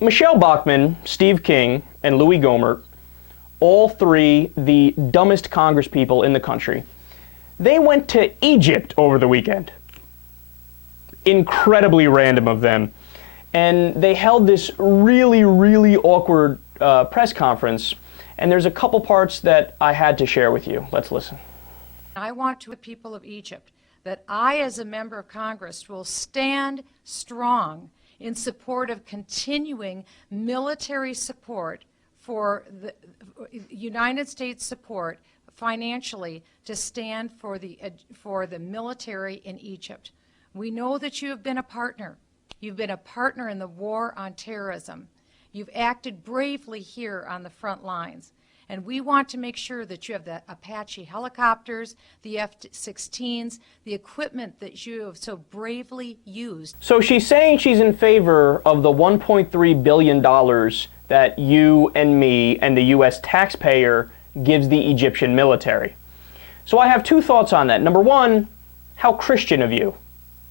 Michele Bachmann, Steve King, and Louis Gohmert, all three the dumbest Congress people in the country, they went to Egypt over the weekend. Incredibly random of them. And they held this really, really awkward press conference. And there's a couple parts that I had to share with you. Let's listen. I want to the people of Egypt that I, as a member of Congress, will stand strong in support of continuing military support for the United States support financially to stand for the military in Egypt. We know that you have been a partner. You've been a partner in the war on terrorism. You've acted bravely here on the front lines. And we want to make sure that you have the Apache helicopters, the F-16s, the equipment that you have so bravely used. So she's saying she's in favor of the $1.3 billion that you and me and the U.S. taxpayer gives the Egyptian military. So I have two thoughts on that. Number one, how Christian of you.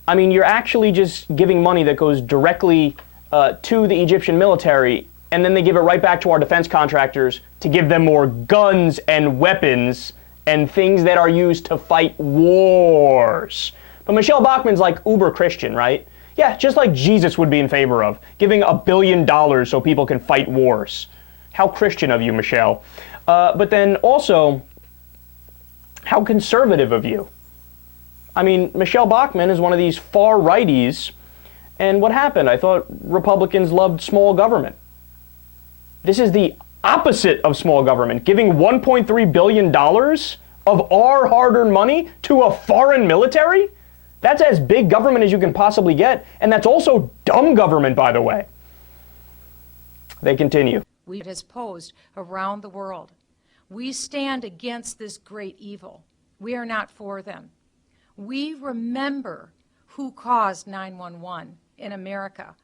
I mean, you're actually just giving money that goes directly to the Egyptian military, and then they give it right back to our defense contractors to give them more guns and weapons and things that are used to fight wars. But Michele Bachmann's like uber Christian, right? Yeah, just like Jesus would be in favor of, giving $1 billion so people can fight wars. How Christian of you, Michele. But then also, how conservative of you. I mean, Michele Bachmann is one of these far righties, and what happened? I thought Republicans loved small government. This is the opposite of small government, giving $1.3 billion of our hard-earned money to a foreign military? That's as big government as you can possibly get, and that's also dumb government, by the way. They continue. It has posed around the world. We stand against this great evil. We are not for them. We remember who caused 9/11 in America.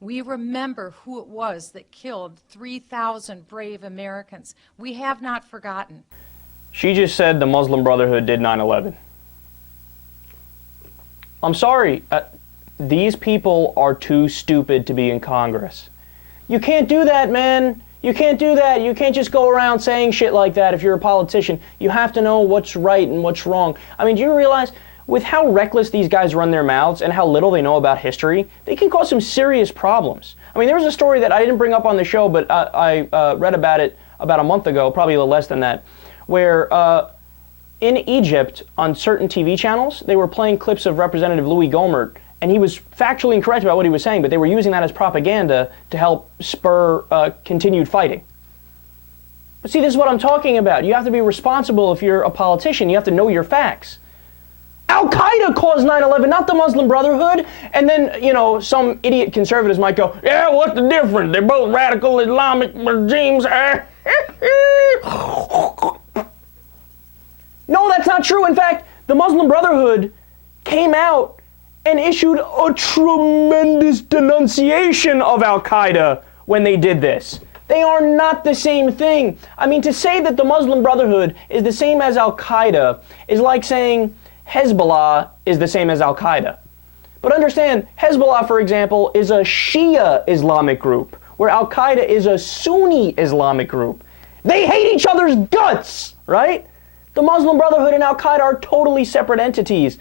We remember who it was that killed 3,000 brave Americans. We have not forgotten. She just said the Muslim Brotherhood did 9/11. I'm sorry, these people are too stupid to be in Congress. You can't do that, man. You can't do that. You can't just go around saying shit like that if you're a politician. You have to know what's right and what's wrong. I mean, do you realize with how reckless these guys run their mouths and how little they know about history, they can cause some serious problems. I mean, there was a story that I didn't bring up on the show, but I read about it about a month ago, probably a little less than that, where in Egypt, on certain TV channels, they were playing clips of Representative Louis Gohmert, and he was factually incorrect about what he was saying, but they were using that as propaganda to help spur continued fighting. But see, this is what I'm talking about. You have to be responsible if you're a politician. You have to know your facts. Al-Qaeda caused 9/11, not the Muslim Brotherhood. And then, you know, some idiot conservatives might go, yeah, what's the difference? They're both radical Islamic regimes. No, that's not true. In fact, the Muslim Brotherhood came out and issued a tremendous denunciation of Al-Qaeda when they did this. They are not the same thing. I mean, to say that the Muslim Brotherhood is the same as Al-Qaeda is like saying Hezbollah is the same as Al-Qaeda. But understand, Hezbollah, for example, is a Shia Islamic group, where Al-Qaeda is a Sunni Islamic group. They hate each other's guts, right? The Muslim Brotherhood and Al-Qaeda are totally separate entities,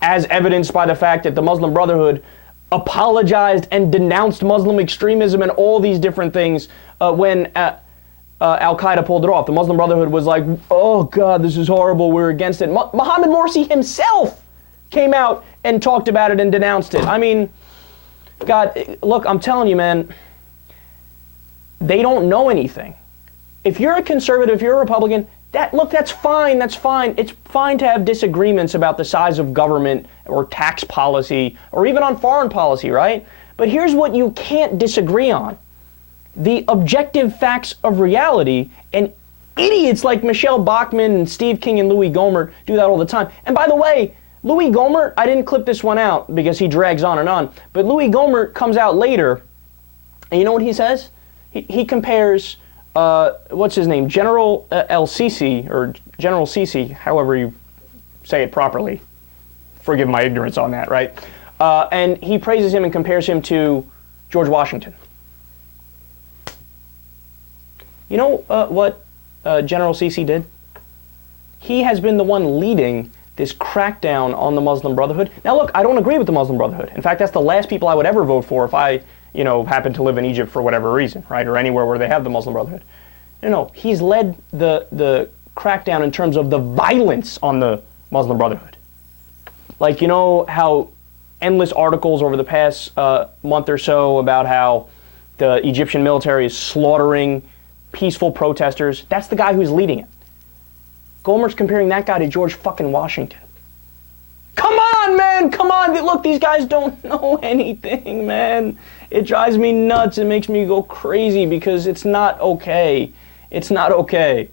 as evidenced by the fact that the Muslim Brotherhood apologized and denounced Muslim extremism and all these different things when Al-Qaeda pulled it off. The Muslim Brotherhood was like, oh God, this is horrible, we're against it. Mohammed Morsi himself came out and talked about it and denounced it. I mean, God, look, I'm telling you, man, they don't know anything. If you're a conservative, if you're a Republican, that's fine, that's fine. It's fine to have disagreements about the size of government or tax policy or even on foreign policy, right? But here's what you can't disagree on. The objective facts of reality, and idiots like Michele Bachmann and Steve King and Louis Gohmert do that all the time. And by the way, Louis Gohmert, I didn't clip this one out because he drags on and on, but Louis Gohmert comes out later, and you know what he says? He compares, what's his name, General El-Sisi, or General Sisi, however you say it properly. Forgive my ignorance on that, right? And he praises him and compares him to George Washington. You know what General Sisi did? He has been the one leading this crackdown on the Muslim Brotherhood. Now look, I don't agree with the Muslim Brotherhood. In fact, that's the last people I would ever vote for if I, happen to live in Egypt for whatever reason, right? Or anywhere where they have the Muslim Brotherhood. No, he's led the crackdown in terms of the violence on the Muslim Brotherhood. Like, how endless articles over the past month or so about how the Egyptian military is slaughtering peaceful protesters. That's the guy who's leading it. Gomer's comparing that guy to George fucking Washington. Come on, man! Come on! Look, these guys don't know anything, man. It drives me nuts. It makes me go crazy because it's not okay. It's not okay.